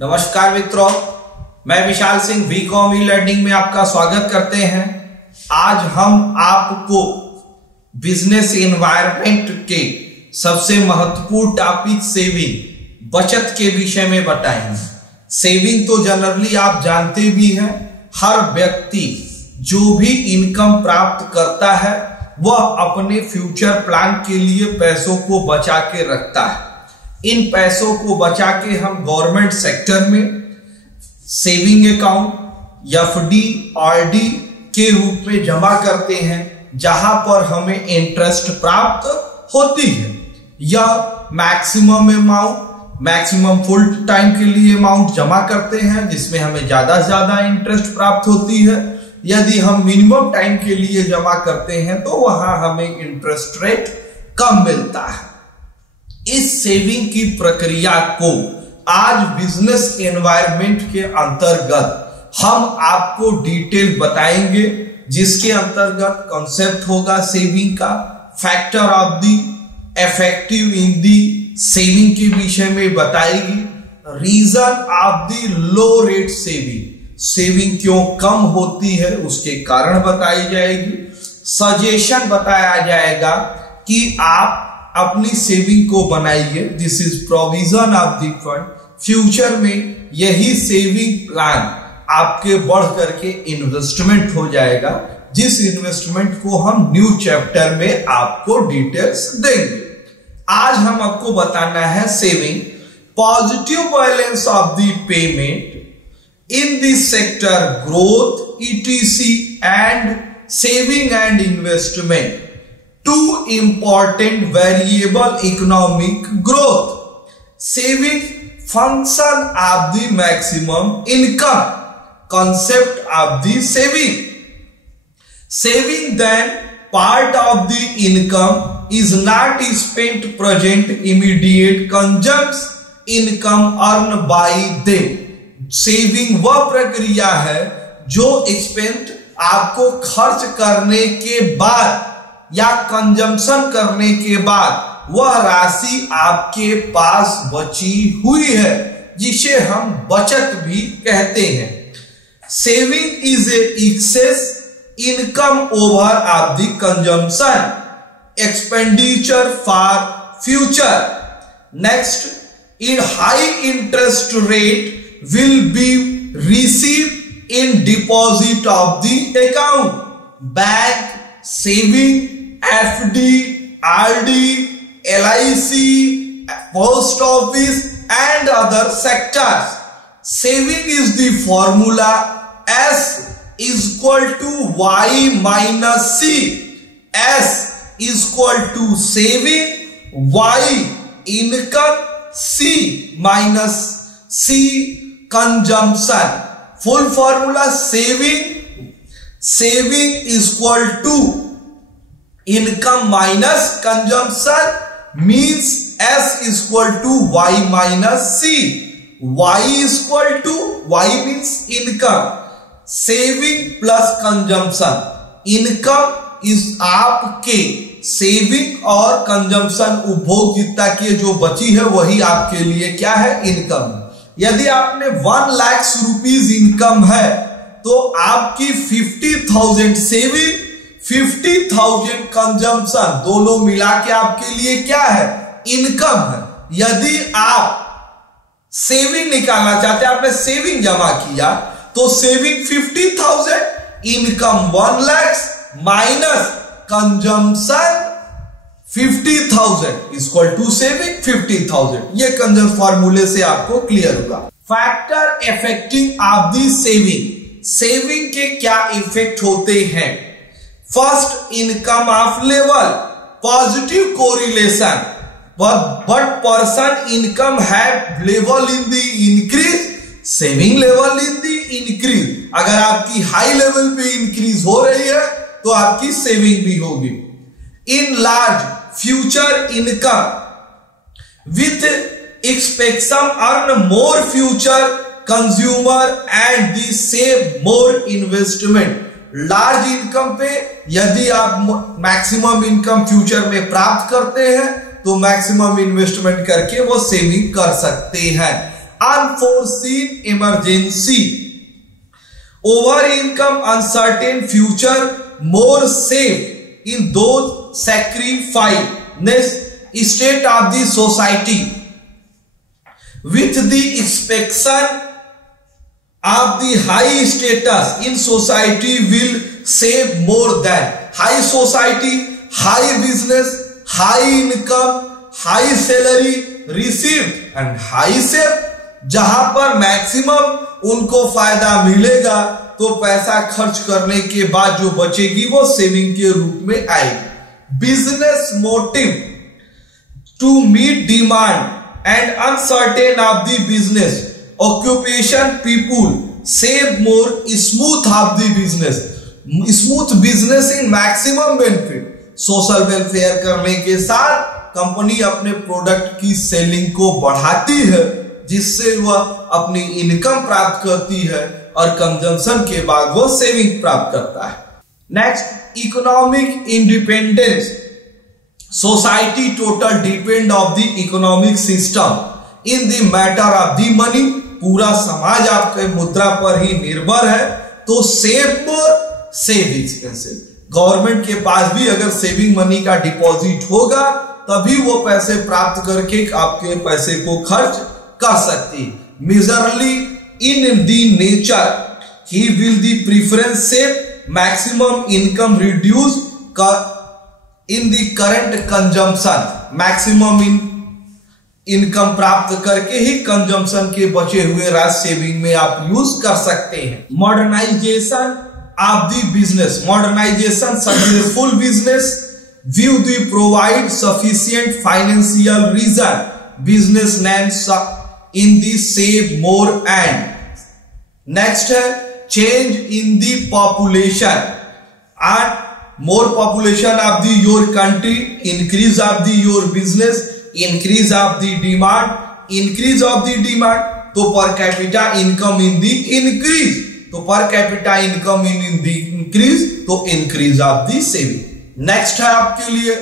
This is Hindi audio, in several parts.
नमस्कार मित्रों, मैं Vishal Singh WeCom e learning में आपका स्वागत करते हैं। आज हम आपको बिजनेस एनवायरनमेंट के सबसे महत्वपूर्ण टॉपिक सेविंग, बचत के विषय में बताएंगे। सेविंग तो जनरली आप जानते भी हैं, हर व्यक्ति जो भी इनकम प्राप्त करता है वह अपने फ्यूचर प्लान के लिए पैसों को बचा के रखता है। इन पैसों को बचा के हम गवर्नमेंट सेक्टर में सेविंग अकाउंट एफडी आरडी के रूप में जमा करते हैं, जहां पर हमें इंटरेस्ट प्राप्त होती है। यह maximum amount, maximum full time के लिए अमाउंट जमा करते हैं जिसमें हमें ज्यादा से ज्यादा इंटरेस्ट प्राप्त होती है। यदि हम मिनिमम टाइम के लिए जमा करते हैं तो वहां हमें इंटरेस्ट रेट कम मिलता है। इस सेविंग की प्रक्रिया को आज बिजनेस एनवायरनमेंट के अंतर्गत हम आपको डिटेल बताएंगे, जिसके अंतर्गत कॉन्सेप्ट होगा सेविंग का, factor of the effective in the saving के विषय में बताएगी, reason of the low rate saving, saving क्यों कम होती है उसके कारण बताई जाएगी, सजेशन बताया जाएगा कि आप अपनी सेविंग को बनाइए। This is provision of the fund. Future में यही सेविंग प्लान आपके बढ़ करके इन्वेस्टमेंट हो जाएगा, जिस इन्वेस्टमेंट को हम न्यू चैप्टर में आपको डिटेल्स देंगे। आज हम आपको बताना है saving, positive balance of the payment in this sector, growth etc and saving and investment, two important variable economic growth. Saving function of the maximum income, concept of the saving. Saving then part of the income is not spent present immediate consumption income earned by them. Saving वह प्रक्रिया है जो स्पेंट आपको खर्च करने के बाद या कंजम्पशन करने के बाद वह राशि आपके पास बची हुई है, जिसे हम बचत भी कहते हैं। Saving is a excess income over of the consumption expenditure for future. Next, in high interest rate will be receive in deposit of the account, bank, saving, FD, RD, LIC, post office and other sectors. Saving is the formula S is equal to Y minus C. S is equal to saving, Y income, C minus C consumption. Full formula saving is equal to income minus consumption means S is equal to Y minus C. Y is equal to, Y means income, saving plus consumption. Income is आपके सेविंग और कंजम्पशन उपभोक्ता की जो बची है वही आपके लिए क्या है, इनकम। यदि आपने 1 लाख रुपीज इनकम है तो आपकी 50,000 सेविंग, 50,000 कंजम्पशन, दोनों मिला के आपके लिए क्या है, इनकम है। यदि आप सेविंग निकालना चाहते हैं, आपने सेविंग जमा किया तो saving 50,000, income 1 lakh minus consumption 50,000 equal to saving 50,000। ये कंजम्पशन फॉर्मूले से आपको क्लियर होगा। Factor affecting of the saving, saving के क्या इफेक्ट होते हैं। First, income of level, positive correlation, but person income have level in the increase, saving level in the increase। अगर आपकी हाई लेवल पे इंक्रीज हो रही है तो आपकी सेविंग भी होगी। In large future income with expectation earn more future consumer and the save more investment. Large income पे यदि आप मैक्सिमम इनकम फ्यूचर में प्राप्त करते हैं तो मैक्सिमम इन्वेस्टमेंट करके वो सेविंग कर सकते हैं। Unforeseen emergency, over income, uncertain future, more safe in those sacrifice state of the society with the expectation of the high status in society will save more than high society, high business, high income, high salary received and high save। जहां पर मैक्सिमम उनको फायदा मिलेगा तो पैसा खर्च करने के बाद जो बचेगी वो सेविंग के रूप में आएगी। Business motive to meet demand and uncertain of the business occupation people save more smooth of the business, smooth business in maximum benefit. Social welfare करने के साथ कंपनी अपने प्रोडक्ट की सेलिंग को बढ़ाती है जिससे वह अपनी इनकम प्राप्त करती है और कंजम्पशन के बाद वो सेविंग प्राप्त करता है। Next, economic independence, society total depend of the economic system in the matter of the money, पूरा समाज आपके मुद्रा पर ही निर्भर है। तो सेव मोर, सेव एक्सपेंसिव। गवर्नमेंट के पास भी अगर सेविंग मनी का डिपॉजिट होगा तभी वो पैसे प्राप्त करके आपके पैसे को खर्च कर सकती। Majorly in the nature he will the preference save maximum income reduce in the current consumption, maximum income प्राप्त करके ही कंजम्पशन के बचे हुए राशि सेविंग में आप यूज कर सकते हैं। Modernisation of the business, modernisation successful business view the provide sufficient financial reason businessman in the save more and. Next है change in the population and more population of the your country, increase of the your business, increase of the demand, increase of the demand तो per capita income in the increase, तो per capita income in the increase तो increase of the saving. Next है आपके लिए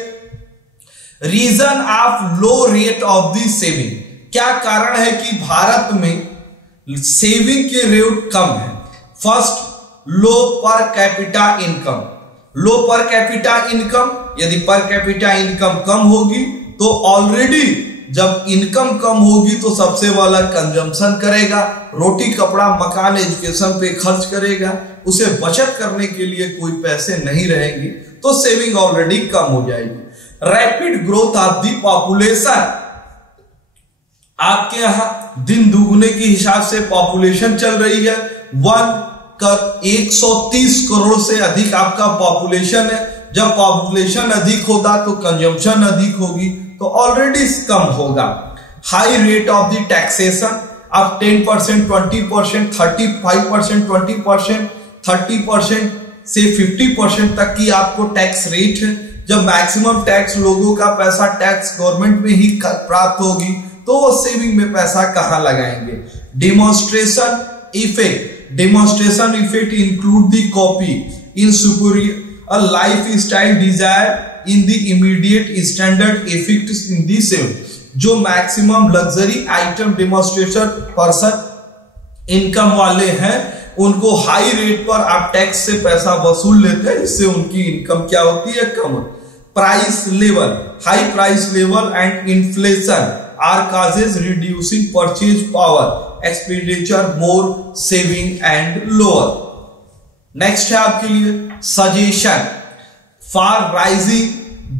reason of low rate of the saving, क्या कारण है कि भारत में सेविंग के रेट कम है। फर्स्ट, लो पर कैपिटा इनकम, लो पर कैपिटा इनकम, यदि पर कैपिटा इनकम कम होगी तो ऑलरेडी जब इनकम कम होगी तो सबसे वाला कंजम्पशन करेगा, रोटी कपड़ा मकान एजुकेशन पे खर्च करेगा, उसे बचत करने के लिए कोई पैसे नहीं रहेंगे तो सेविंग ऑलरेडी कम हो जाएगी। Rapid growth of the population, आपके यहां दिन दुगने के हिसाब से पॉपुलेशन चल रही है, 130 करोड़ से अधिक आपका पॉपुलेशन है। जब पॉपुलेशन अधिक होगा तो कंजम्पशन अधिक होगी तो ऑलरेडी कम होगा। High rate of the taxation, अब 10%, 20%, 35%, 20%, 30% से 50% तक की आपको टैक्स रेट है। जब मैक्सिमम टैक्स लोगों का पैसा टैक्स गवर्नमेंट में ही प्राप्त होगी तो वो सेविंग में पैसा कहां लगाएंगे। Demonstration effect, demonstration effect include the copy in superior a lifestyle desire in the immediate standard effects in the same, जो maximum luxury item demonstration person income वाले हैं उनको हाई रेट पर आप टैक्स से पैसा वसूल लेते हैं, इससे उनकी इनकम क्या होती है, कम। Price level, high price level and inflation are causes reducing purchase power, expenditure more, saving and lower. Next है आपके लिए suggestion for raising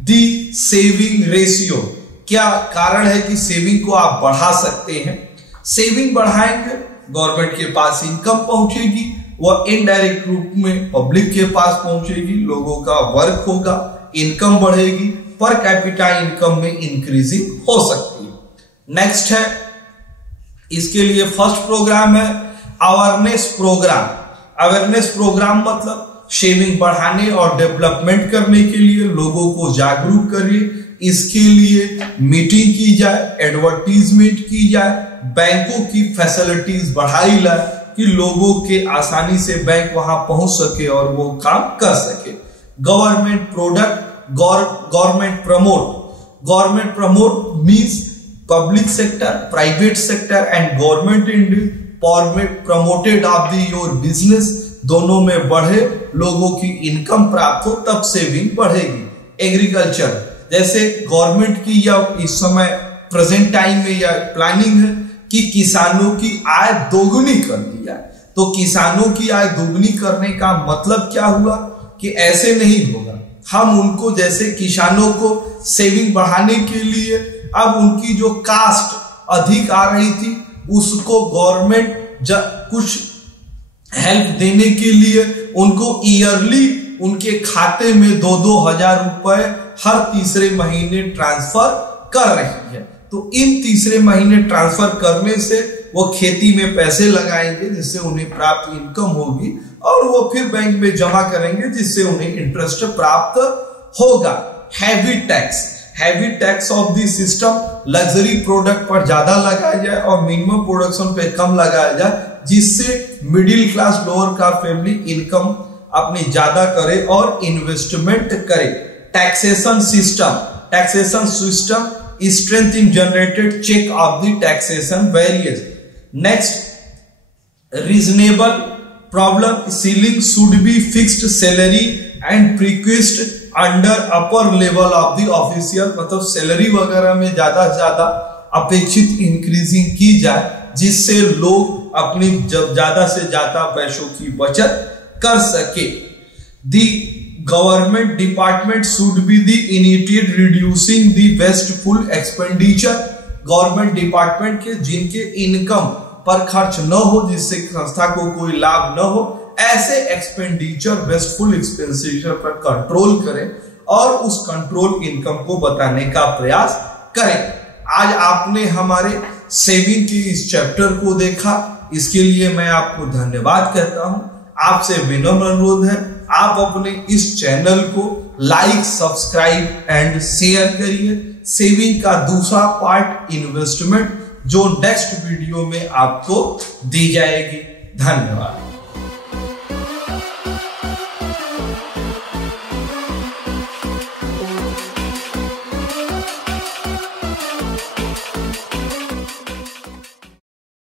the saving ratio, क्या कारण है कि सेविंग को आप बढ़ा सकते हैं। सेविंग बढ़ाएंगे गवर्नमेंट के पास इनकम पहुंचेगी, वह इनडायरेक्ट रूप में पब्लिक के पास पहुंचेगी, लोगों का वर्क होगा, इनकम बढ़ेगी, पर कैपिटा इनकम में इंक्रीजिंग हो सकती है। नेक्स्ट है इसके लिए फर्स्ट प्रोग्राम है अवेयरनेस प्रोग्राम। अवेयरनेस प्रोग्राम मतलब सेविंग बढ़ाने और डेवलपमेंट करने के लिए लोगों को जागरूक करिए, इसके लिए मीटिंग की जाए, एडवर्टीजमेंट की जाए, बैंकों की फैसिलिटीज बढ़ाई जाए कि लोगों के आसानी से बैंक वहां पहुंच सके और वो काम कर सके। Government product, government promote means public sector, private sector and government promoted of the your business दोनों में बढ़े, लोगों की इनकम प्राप्त हो, तब सेविंग बढ़ेगी। एग्रीकल्चर, जैसे गवर्नमेंट की या इस समय प्रेजेंट टाइम में या प्लानिंग है कि किसानों की आय दोगुनी कर दी जाए। तो किसानों की आय दोगुनी करने का मतलब क्या हुआ कि ऐसे नहीं होगा, हम उनको जैसे किसानों को सेविंग बढ़ाने के लिए अब उनकी जो कास्ट अधिक आ रही थी उसको गवर्नमेंट कुछ हेल्प देने के लिए उनको ईयरली उनके खाते में 2-2 हजार रुपए हर तीसरे महीने ट्रांसफर कर रही है। तो इन तीसरे महीने ट्रांसफर करने से वो खेती में पैसे लगाएंगे जिससे उन्हें प्राप्त इनकम होगी और वो फिर बैंक में जमा करेंगे जिससे उन्हें इंटरेस्ट प्राप्त होगा। Heavy tax of the system, luxury product पर ज्यादा लगाया जाए और मिनिमम प्रोडक्शन पे कम लगाया जाए जिससे middle class lower class family income अपनी ज्यादा करे और इन्वेस्टमेंट करे। Taxation system strength in generated check of the taxation varies. Next, reasonable problem ceiling should be fixed salary and prequest under upper level of the official, मतलब सैलरी वगैरह में ज्यादा से ज्यादा अपेक्षित इंक्रीजिंग की जाए जिससे लोग अपनी ज्यादा से ज्यादा पैसों की बचत कर सके। The government department should be the initiated reducing the wasteful expenditure. Government department के जिनके इनकम पर खर्च न हो जिससे संस्था को कोई लाभ न हो, ऐसे एक्सपेंडिचर वेस्टफुल एक्सपेंडिचर पर कंट्रोल करें और उस कंट्रोल इनकम को बताने का प्रयास करें। आज आपने हमारे सेविंग के इस चैप्टर को देखा, इसके लिए मैं आपको धन्यवाद कहता हूं। आपसे विनम्र अनुरोध है आप अपने इस चैनल को लाइक, सब्सक्राइब एंड शेयर करिए। सेविंग का दूसरा पार्ट इन्वेस्टमेंट जो नेक्स्ट वीडियो में आपको दी जाएगी। धन्यवाद।